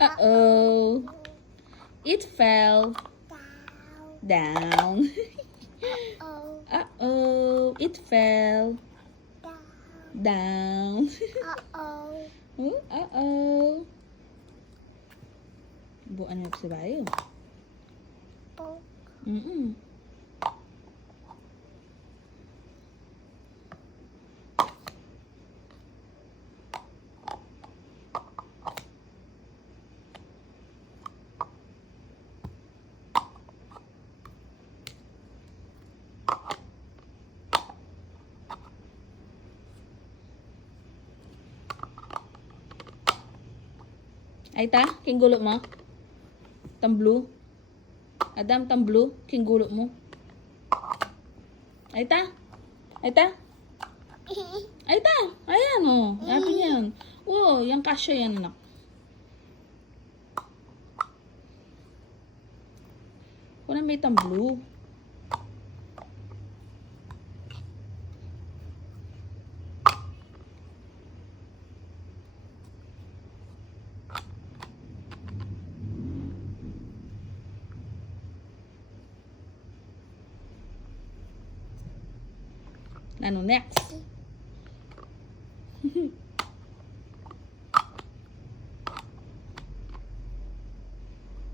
Uh-oh. It fell down. Uh-oh. It fell down. Uh-oh. Buuan mo sa bayo. Ay ta, kinggulo mo? Tamblu? Adam, tamblu? Kinggulo mo? Ay ta? Ay ta? Ay ta? Ayan o. Oh. Yapi yan. Oo, yung kasya yan anak. Kung na may tamblu. Ano next?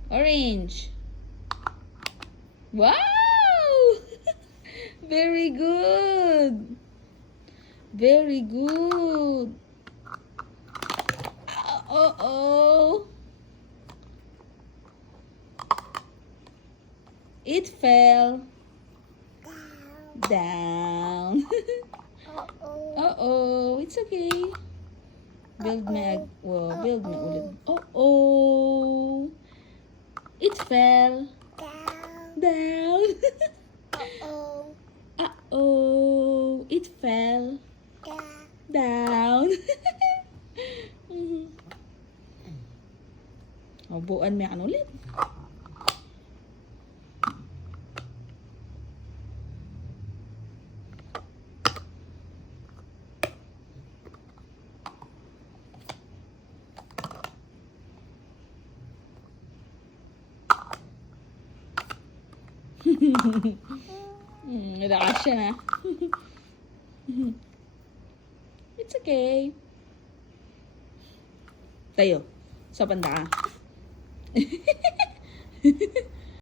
Orange. Wow! Very good. Very good. Uh-oh. It fell down. Uh-oh. It's okay. Build me ulit. Uh-oh. It fell down. Uh-oh. It fell down. O, buuan mo yan ulit. Nalakas siya na. It's okay. Tayo. Sa banda ka.